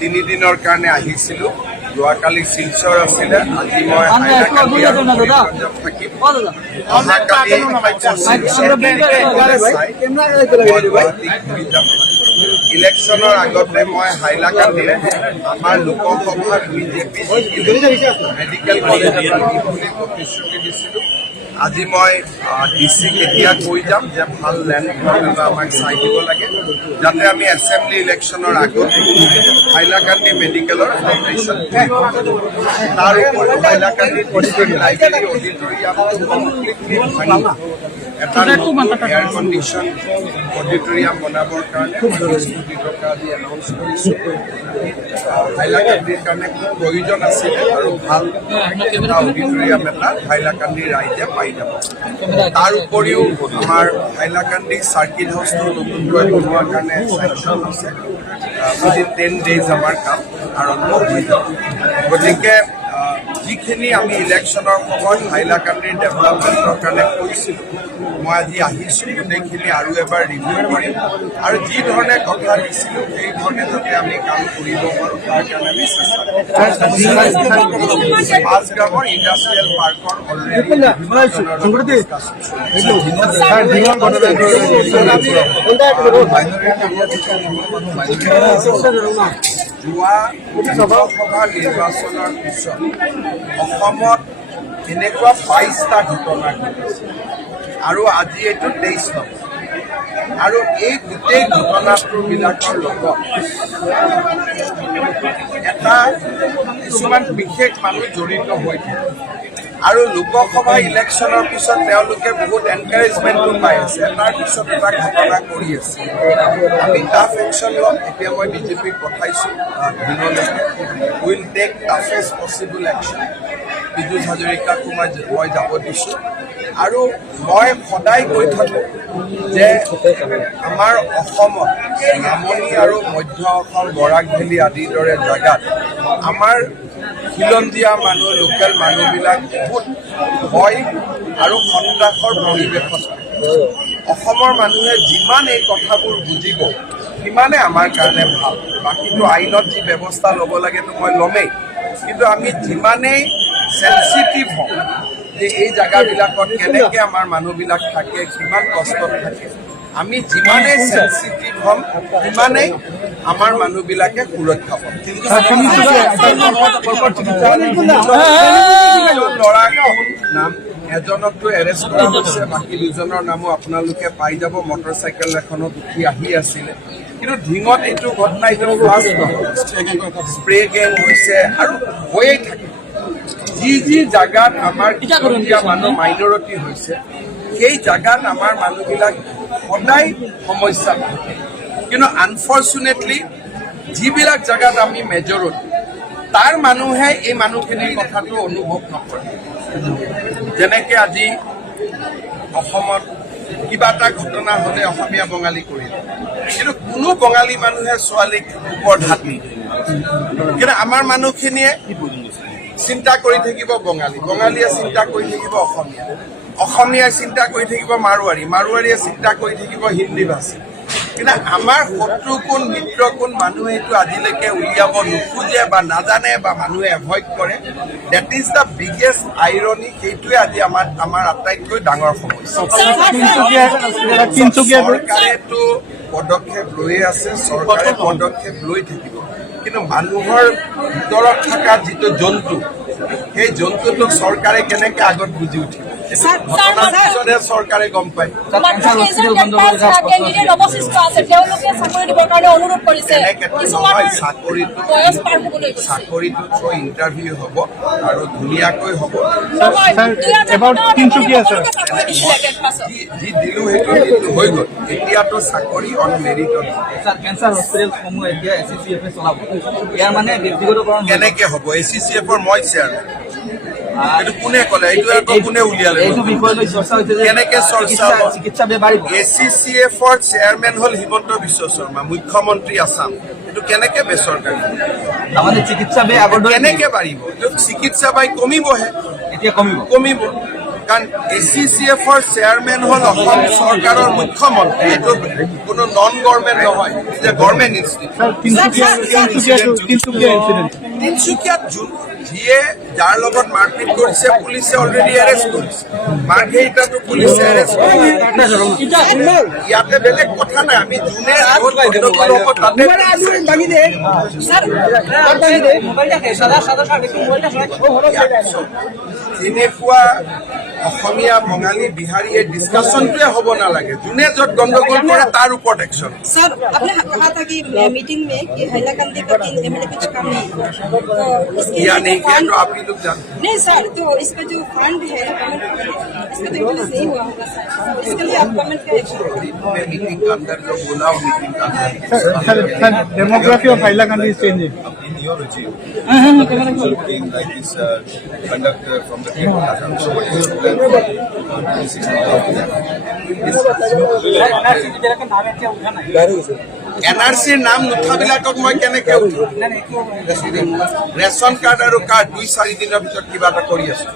তিনি দিনৰ কাৰণে আহিছিলো যোৱাকালি শিলচৰ আছিলে আজি মই থাকিম ইলেকশ্যনৰ আগতে মই হাইলাকান্দিত আমাৰ লোকসভাত বিজেপি মেডিকেল কলেজ প্ৰতিশ্ৰুতি দিছিলোঁ। আজি মই ডিচিক এতিয়া কৈ যাম যে ভাল লেণ্ড আমাক চাই দিব লাগে যাতে আমি এছেম্বলি ইলেকশ্যনৰ আগত হাইলাকান্দি মেডিকেলৰ ফাউণ্ডেশ্যন তাৰ উপৰিও হাইলাকান্দি ডিষ্ট্ৰিক্ট লাইব্ৰেৰী অডিটৰিয়াম এটা এয়াৰ কণ্ডিশ্যন অডিটৰিয়াম বনাবৰ কাৰণে 30 কোটি টকা আজি এনাউন্স কৰিছোঁ। হাইলাকান্দিৰ কাৰণে খুব প্ৰয়োজন আছিলে আৰু ভাল এটা অডিটৰিয়াম এটা হাইলাকান্দিৰ ৰাইজে পাই যাব। তাৰ উপৰিও আমাৰ হাইলাকান্দি চাৰ্কিট হাউচটো নতুনকৈ বনোৱাৰ কাৰণে চেংচন হৈছে। উইদিন 10 days আমাৰ কাম আৰম্ভ হৈ যাব। গতিকে যিখিনি আমি ইলেকশ্যনৰ সময়ত হাইলাকান্দিৰ ডেভেলপমেণ্টৰ কাৰণে কৰিছিলোঁ মই আজি আহিছোঁ গোটেইখিনি আৰু এবাৰ ৰিভিউ কৰিম আৰু যি ধৰণে কথা দিছিলোঁ সেই ধৰণে যাতে আমি কাম কৰিব পাৰোঁ তাৰ কাৰণে আমি চেষ্টা কৰিম। মাজগাঁৱৰ ইণ্ডাষ্ট্ৰিয়েল পাৰ্কৰ যোৱা লোকসভা নিৰ্বাচনৰ পিছত অসমত এনেকুৱা 22টা ঘটনা ঘটিছে আৰু আজি এইটো 23 নম্বৰ আৰু এই গোটেই ঘটনাটোবিলাকৰ লগত এটা কিছুমান বিশেষ মানুহ জড়িত হৈ থাকে আৰু লোকসভা ইলেকশ্যনৰ পিছত তেওঁলোকে বহুত এনকাৰেজমেণ্টটো পাই আছে তাৰ পিছত এটা ঘটনা কৰি আছে। আমি টাফ একশ্যন ল'ম। এতিয়া মই বিজেপিক পঠাইছোঁ দিনলৈকে will take toughest possible action. Piyush হাজৰিকাকো মই যাব দিছোঁ আৰু মই সদায় কৈ থাকোঁ যে আমাৰ অসমত নামনি আৰু মধ্য অসম বৰাক ভেলী আদিৰ দৰে জেগাত আমাৰ খিলঞ্জীয়া মানুহ লোকেল মানুহবিলাক বহুত ভয় আৰু সন্ত্ৰাসৰ পৰিৱেশত অসমৰ মানুহে যিমান এই কথাবোৰ বুজিব সিমানে আমাৰ কাৰণে ভাল। বাকীটো আইনত যি ব্যৱস্থা ল'ব লাগেতো মই ল'মেই, কিন্তু আমি যিমানেই চেঞ্চিটিভ হওঁ যে এই জেগাবিলাকত কেনেকৈ আমাৰ মানুহবিলাক থাকে কিমান কষ্টত থাকে আমি যিমানেই চেঞ্চিটিভ হ'ম সিমানেই আমাৰ মানুহবিলাকে সুৰক্ষা পাম। ল'ৰা নাম এজনকতো এৰেষ্ট কৰা হৈছে, বাকী দুজনৰ নামো আপোনালোকে পাই যাব। মটৰচাইকেল এখনত উঠি আহি আছিলে, কিন্তু ঢিঙত এইটো ঘটনা এইটো ফাৰ্ষ্ট স্প্ৰে গেং হৈছে আৰু হৈয়ে থাকে। যি যি জেগাত আমাৰ খিলঞ্জীয়া মানুহ মাইনৰিটি হৈছে সেই জেগাত আমাৰ মানুহবিলাক সদায় সমস্যা থাকে, কিন্তু আনফৰ্চুনেটলি যিবিলাক জেগাত আমি মেজৰিটি তাৰ মানুহে এই মানুহখিনিৰ কথাটো অনুভৱ নকৰে। যেনেকৈ আজি অসমত কিবা এটা ঘটনা হ'লে অসমীয়া বঙালী কৰিলে, কিন্তু কোনো বঙালী মানুহে ছোৱালীক ওপৰত হাত নিদিয়ে, কিন্তু আমাৰ মানুহখিনিয়ে চিন্তা কৰি থাকিব বঙালী, বঙালীয়ে চিন্তা কৰি থাকিব অসমীয়া, অসমীয়াই চিন্তা কৰি থাকিব মাৰোৱাৰী, মাৰোৱাৰীয়ে চিন্তা কৰি থাকিব হিন্দী ভাষী। কিন্তু আমাৰ শত্ৰু কোন মিত্ৰ কোন মানুহে এইটো আজিলৈকে উলিয়াব নোখোজে বা নাজানে বা মানুহে এভইড কৰে। That is the biggest irony. সেইটোৱে আজি আমাৰ আটাইতকৈ ডাঙৰ সমস্যা। চৰকাৰেতো পদক্ষেপ লৈয়ে আছে, চৰকাৰে পদক্ষেপ লৈ থাকিব, কিন্তু মানুহৰ ভিতৰত থকা যিটো জন্তু সেই জন্তুটোক চৰকাৰে কেনেকৈ আগত বুজি উঠিব ঘটনাৰ পিছতহে চৰকাৰে গম পায়। চাকৰিটো ইণ্টাৰভিউ হ'ব আৰু ধুনীয়াকৈ হ'ব। যি দিলোঁ সেইটো হৈ গ'ল। এতিয়াতো চাকৰি অন মেৰিটত কেনেকে হ'ব? ACCFৰ মই চেয়াৰমেন, এইটো কোনে ক'লে? এইটো আকৌ কোনে উলিয়ালে? কেনেকে চৰ্চা? ACCFৰ চেয়াৰমেন হ'ল হিমন্ত বিশ্ব শৰ্মা, মুখ্যমন্ত্ৰী আছাম। এইটো কেনেকে বেচৰকাৰী কেনেকে বাঢ়িব? চিকিৎসা ব্যয় কমিবহে, এতিয়া কমিব। কাৰণ ACCFৰ চেয়াৰমেন হ'ল অসম চৰকাৰৰ মুখ্যমন্ত্ৰী, এইটো কোনো নন গভৰ্ণমেণ্ট নহয়, গভৰ্ণমেণ্ট ইনষ্টিটিউট। তিনচুকীয়াত যিয়ে যাৰ লগত মাৰপিট কৰিছে পুলিচে অলৰেডি এৰেষ্ট কৰিছে, মাৰ্ঘেৰিটাতো পুলিচে এৰেষ্ট কৰিছে। ইয়াতে বেলেগ কথা নাই, আমি যোনে গণ্ডগোল হ'ব তাতে এনেকুৱা অসমীয়া বঙালী বিহাৰী এই ডিছকাশ্যনটোৱে হ'ব নালাগে, যোনে য'ত গণ্ডগোল কৰে তাৰ ওপৰত একশ্যন। सर आपने कहा था कि मीटिंग में कि हैलाकंदी पर 3 MLA कुछ कम नहीं, तो इसके या लिए नहीं जो किया फंड तो आप ही लोग जानते हैं। नहीं सर, तो इसका जो फंड है इसका तो यूज नहीं हुआ होगा सर, तो इसके लिए आप गवर्नमेंट का एक्शन मैं मीटिंग के अंदर जो बोला वो मीटिंग का Sir, demography of Hailakandi is changing. In your regime, looking like this conduct from the people. So what is your plan for 2016? NRCৰ নাম নুঠাবিলাকক মই কেনেকে উঠিম? ৰেচন কাৰ্ড আৰু কাৰ্ড 2-4 দিনৰ ভিতৰত কিবা এটা কৰি আছো।